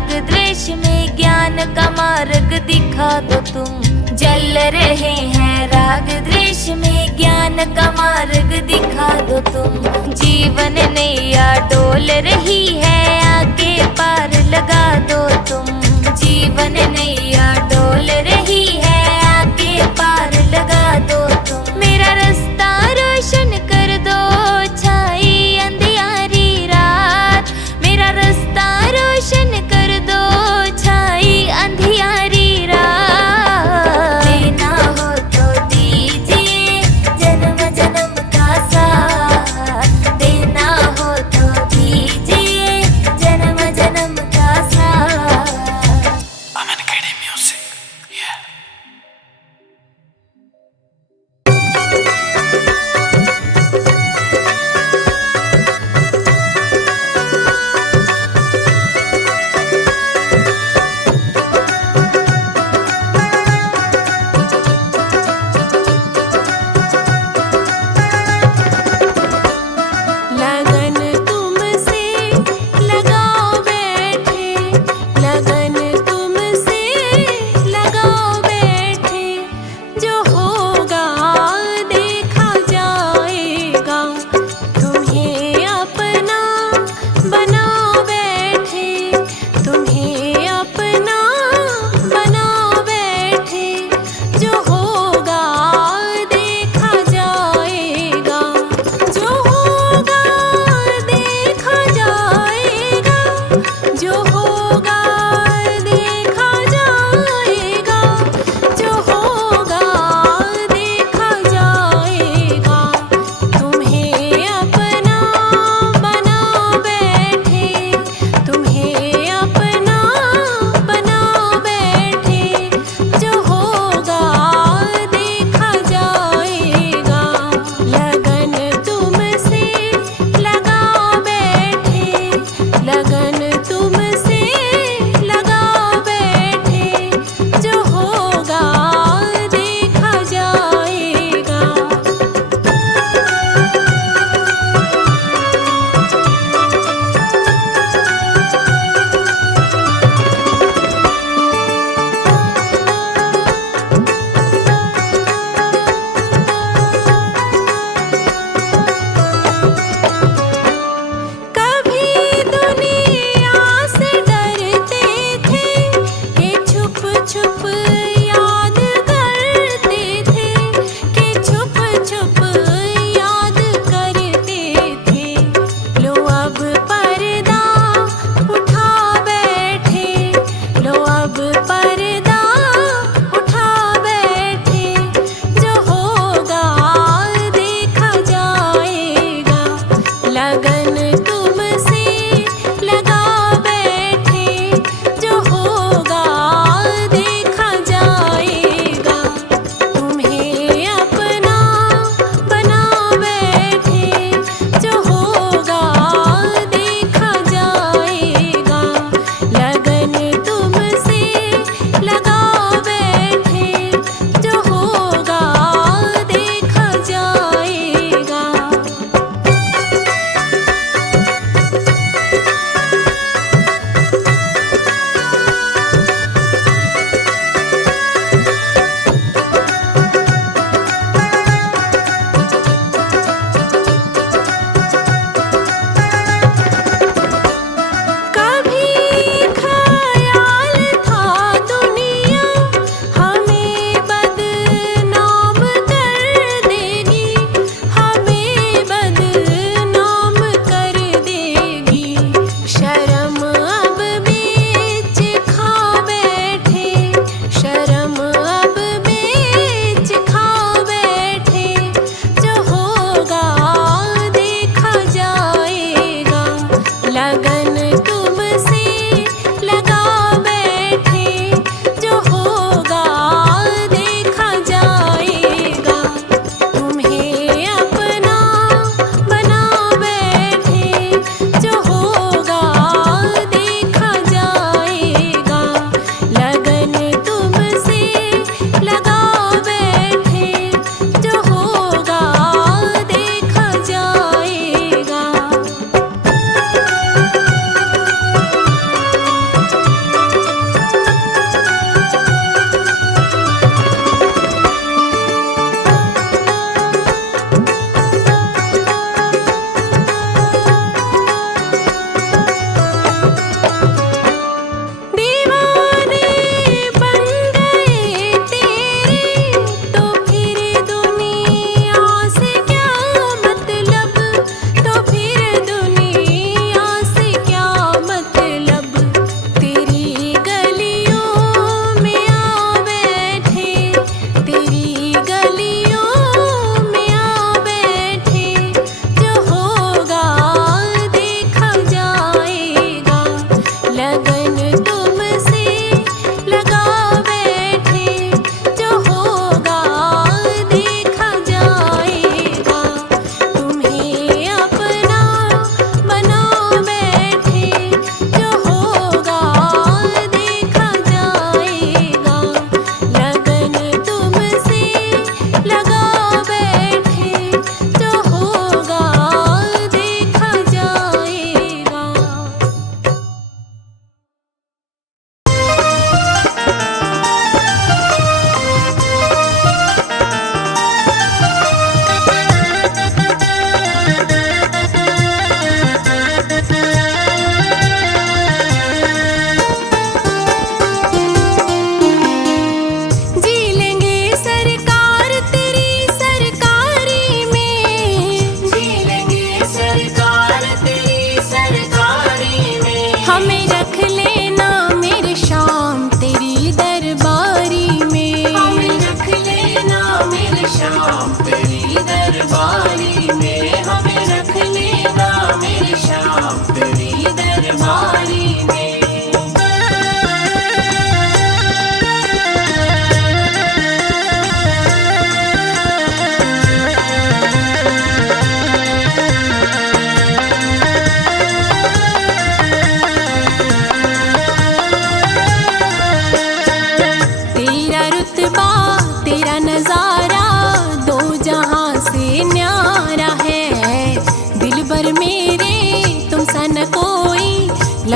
राग द्वेष में ज्ञान का मार्ग दिखा दो तुम। जल रहे हैं राग द्वेष में ज्ञान का मार्ग दिखा दो तुम। जीवन नैया डोल रही है आगे पार लगा दो तुम। जीवन नैया डोल रही है आगे पार लगा दो तुम। मेरा रास्ता रोशन कर दो छाई अंधियारी रात। मेरा रास्ता रोशन कर दो छाई अंधियारी रात। देना हो तो दीजिए जन्म जन्म का साथ। देना हो तो दीजिए जन्म जन्म का साथ। Aman Academy Music. Yeah. लगन तुमसे लगाओ बैठे, लगन तुमसे लगाओ बैठे। जो होगा देखा जाएगा, तुम्हें अपना बनाओ बैठे, तुम्हें अपना बनाओ बैठे। जो होगा देखा जाएगा, जो होगा देखा जाएगा, जो होगा देखा जाएगा, जो होगा देखा जाएगा। तुम्हें अपना बनाओ बैठे, तुम्हें अपना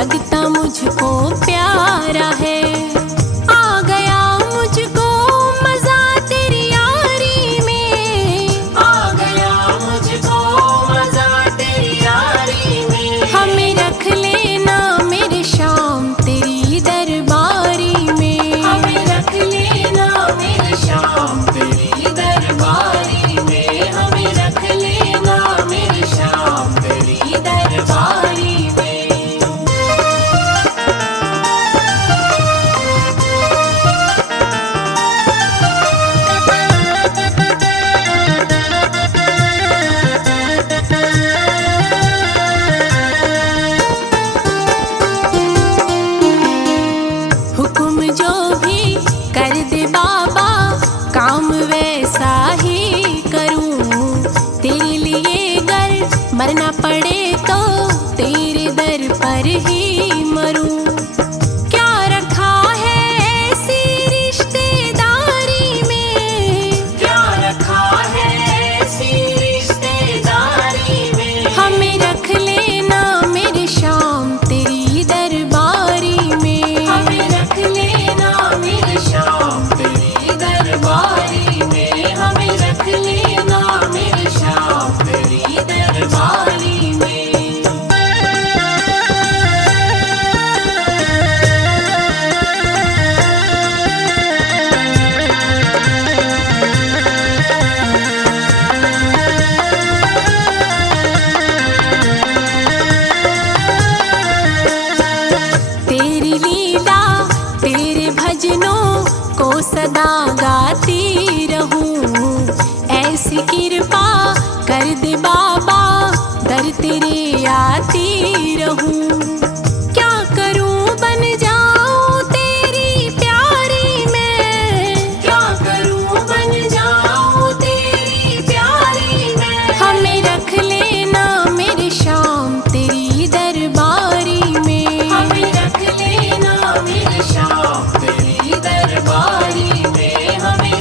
लगता मुझको प्यारा है। आ गया मुझको मजा तेरी यारी में, आ गया मुझको मजा तेरी यारी में। हमें रख लेना मेरे शाम तेरी दरबारी में, हमें रख लेना मेरे शाम तेरी दरबारी में, हमें रख लेना मेरे शाम तेरी दरबारी में। हुक्म जो भी कर दे बाबा काम वैसा ही करूं। तेरे लिए गर मरना पड़े तो तेरे दर पर ही मरूं। क्या रखा है ऐसी रिश्तेदारी में, क्या रखा है ऐसी रिश्तेदारी में। हमें रख लेना मेरे शाम तेरी दरबारी में, हमें रख लेना मेरे शाम तेरी दरबारी में, हमें रख लेना मेरे शाम तेरी दरबारी में। तेरी लीला तेरे भजनों को सदा गाती रहूं। ऐसी कृपा कर दे बाबा दर तेरे आती रहूं। क्या करूं बन जाऊं तेरी प्यारी में, क्या करूं बन जाऊं तेरी प्यारी में। हमें रख लेना मेरे शाम तेरी दरबारी में, हमें रख लेना मेरे शाम तेरी दरबारी में, हमें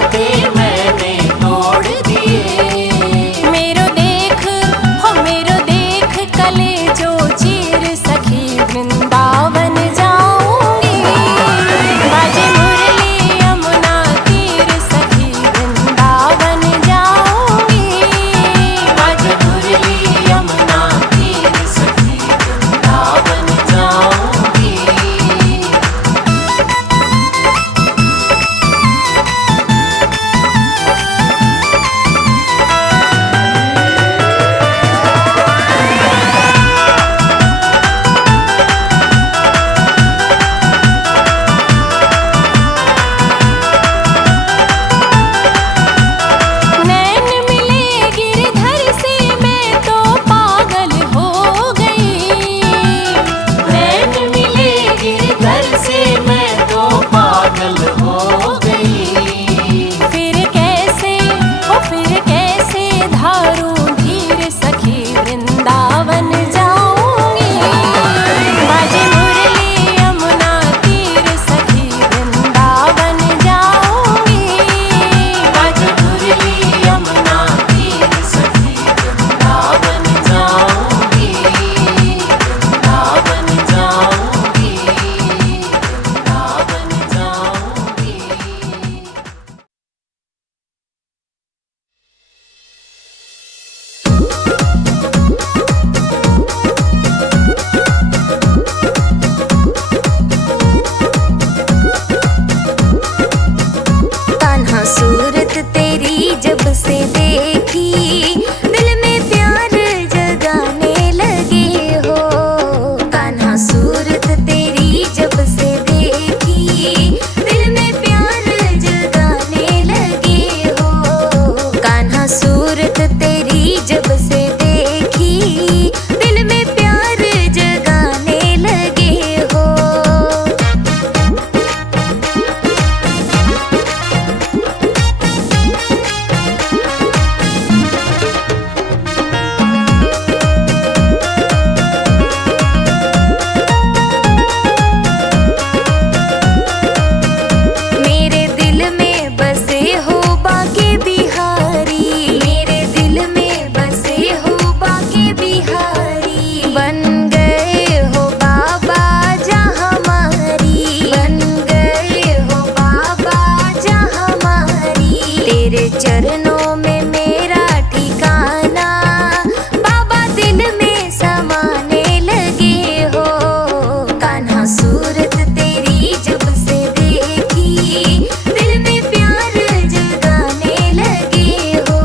नाते मैंने तोड़ दिए। मेरो देख हो मेरो देख कले जो चीर सखी वृंदावन जाऊंगी। बाजे मुरली यमुना तीर सखी वृंदावन जाऊंगी। बाजे मुरली यमुना तीर सखी वृंदावन जाऊंगी। नैन मिले गिरधर से मैं तो पागल हो गई। नैन मिले गिरधर से मैं तो पागल हो गई। फिर कैसे धारूं धीर सखी वृंदावन जाऊंगी। बाजे मुरली यमुना तीर सखी वृंदावन जाऊंगी। बाजे मुरली यमुना तीर सखी वृंदावन जाऊंगी। वृंदावन जाऊंगी। वृंदावन जाऊंगी। कान्हा सूरत तेरी जब से देखी दिल में प्यार जगाने लगे हो। कान्हा सूरत तेरी जब से देखी दिल में प्यार जगाने लगे हो। कान्हा सूरत तेरी जब से देखी दिल में प्यार जगाने लगे हो। मेरे दिल में बसे हो बाके बिहारी। मेरे दिल में बसे हो बाके बिहारी। बन गए हो बाबा जहाँ हमारी। बन गए हो बाबा जहाँ हमारी। तेरे चरणों में मेरा ठिकाना बाबा दिल में समाने लगे हो। कान्हा सूरत तेरी जब से देखी दिल में प्यार जगाने लगे हो।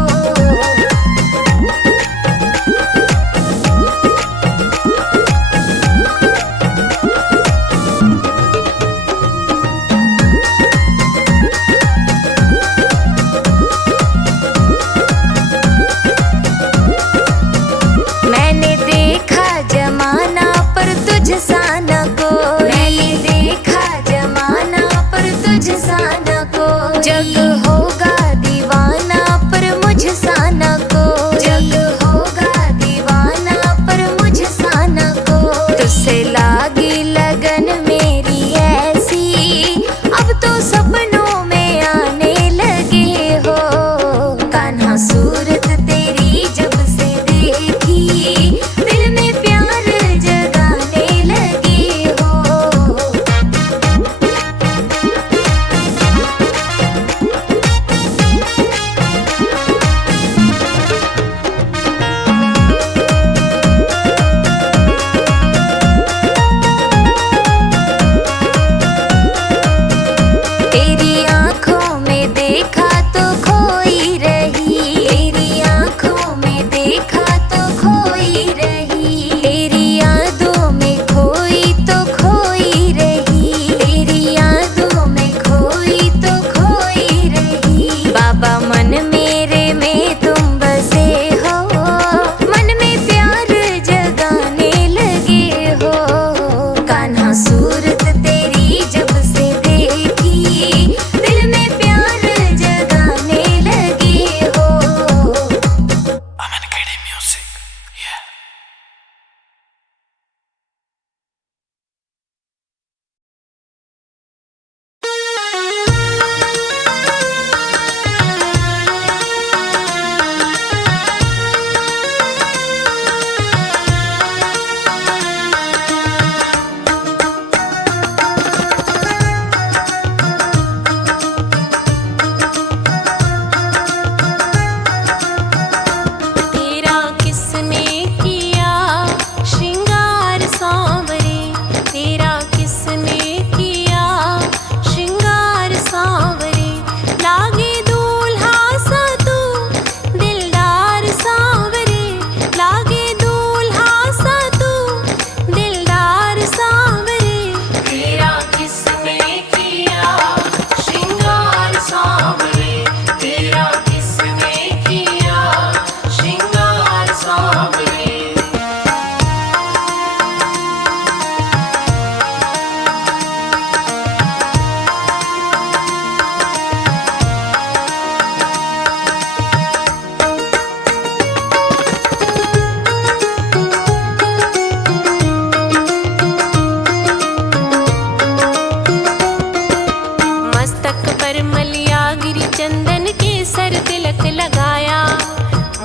चंदन के सर तिलक लगाया,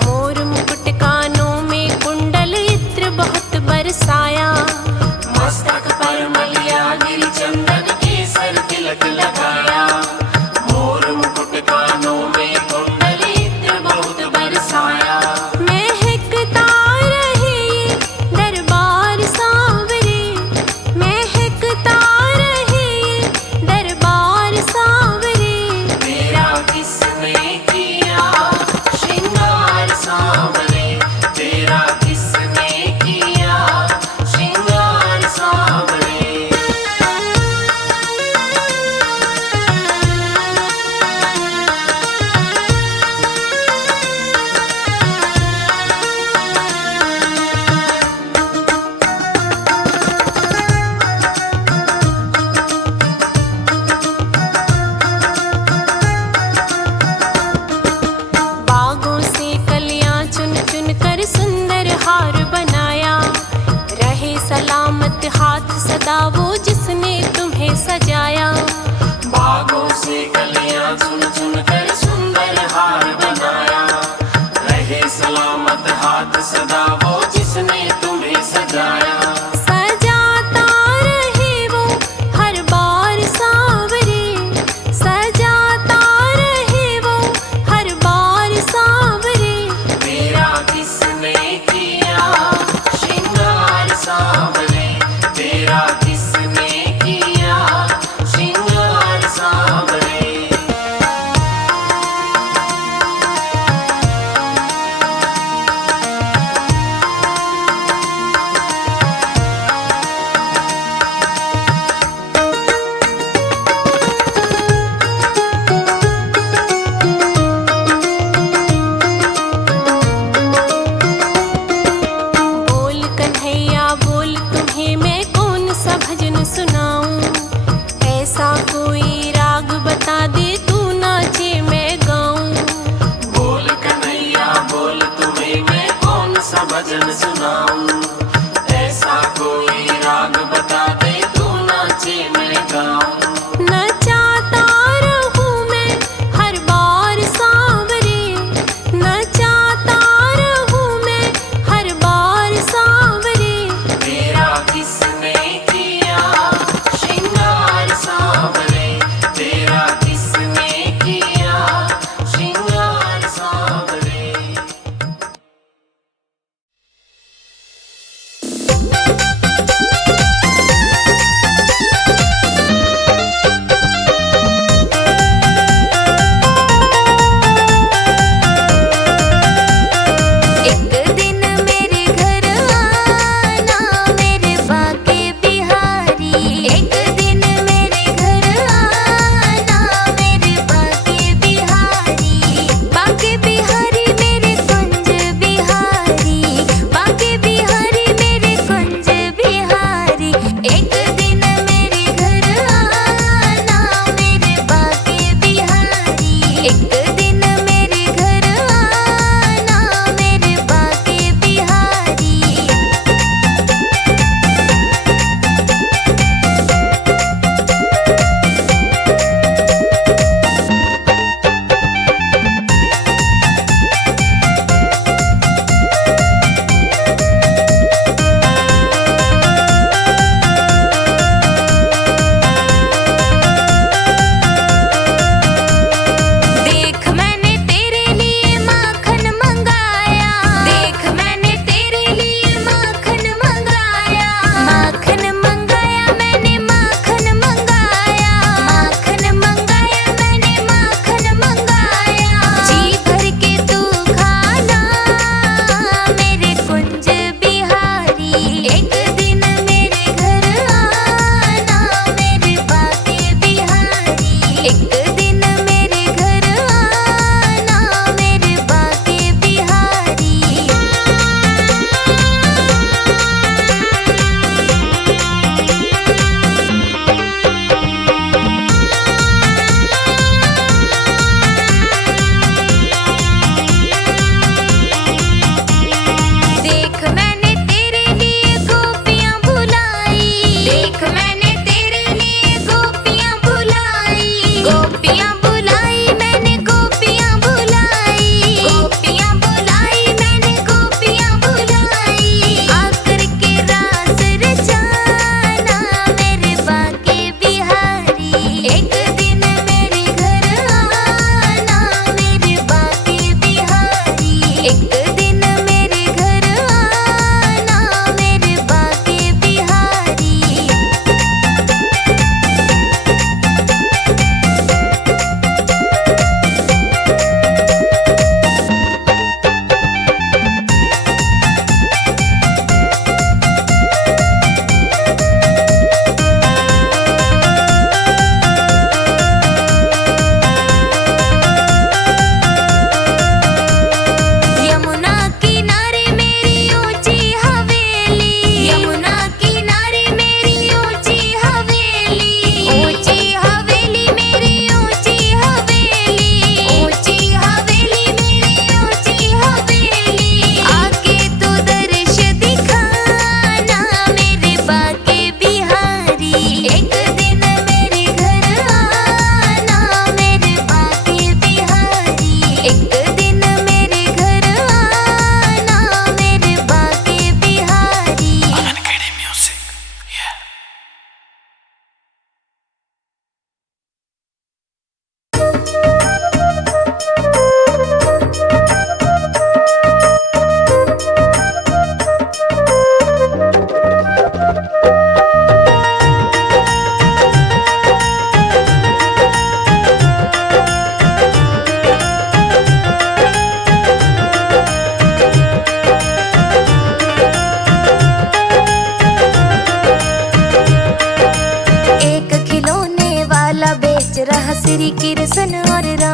मोर मुकुट कानों में कुंडल इत्र बहुत बरसाया। मस्तक पर मलिया गिरि चंदन के सर तिलक लगाया, मोर मुकुट कानों में कुंडल इत्र बहुत बरसाया। महकता रहे दरबार सांवरे, महकता रहे दरबार सांवरे। तेरा किसने किया श्रृंगार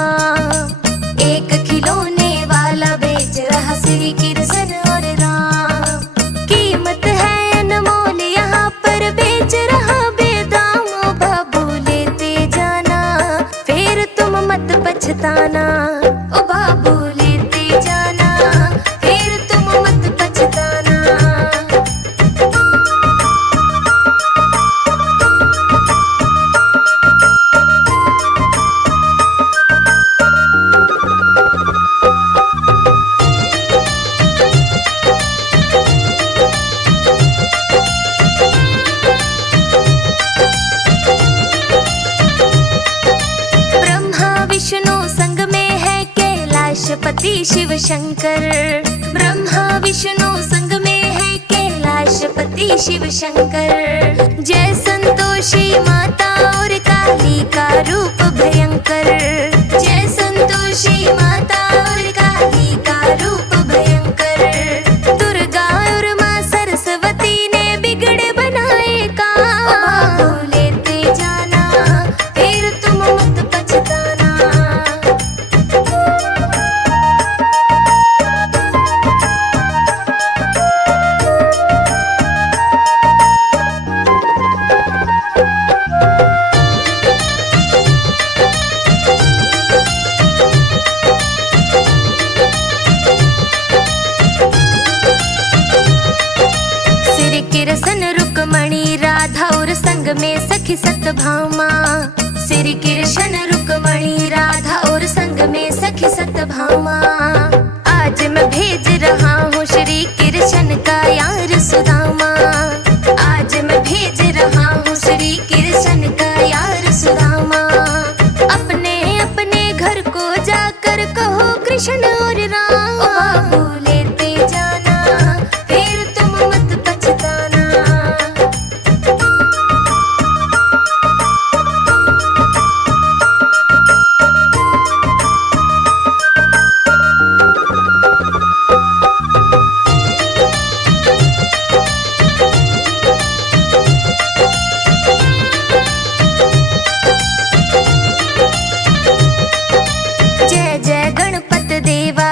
एक खिलौने वाला बेच रहा श्री कृष्ण और राम। कीमत है अनमोल यहाँ पर बेच रहा बेदाम। ओ बाबू लेते जाना फिर तुम मत पछताना। ओ बाबू लेते जाना फिर तुम मत पछताना। विष्णु संग में है कैलाशपति शिव शंकर। ब्रह्मा विष्णु संग में है कैलाशपति शिव शंकर। जय संतोषी माता और काली का रूप भयंकर। जय संतोषी माता और काली का रूप भयंकर। दुर्गा और माँ सरस्वती ने बिगड़े बनाए काम। लेते जाना फिर तुम मत पछताना। श्री कृष्ण रुक्मणी राधा और संग में सखी सत्यभामा। श्री कृष्ण रुक्मणी राधा और संग में सखी सत्यभामा। आज मैं भेज रहा हूँ श्री कृष्ण का यार सुदामा। आज मैं भेज रहा हूँ श्री कृष्ण का यार सुदामा। अपने अपने घर को जाकर कहो कृष्ण और राम। ओ बाबू लेते जाना फिर तुम मत पछताना। जय जय गणपत देवा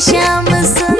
श्याम सुंदर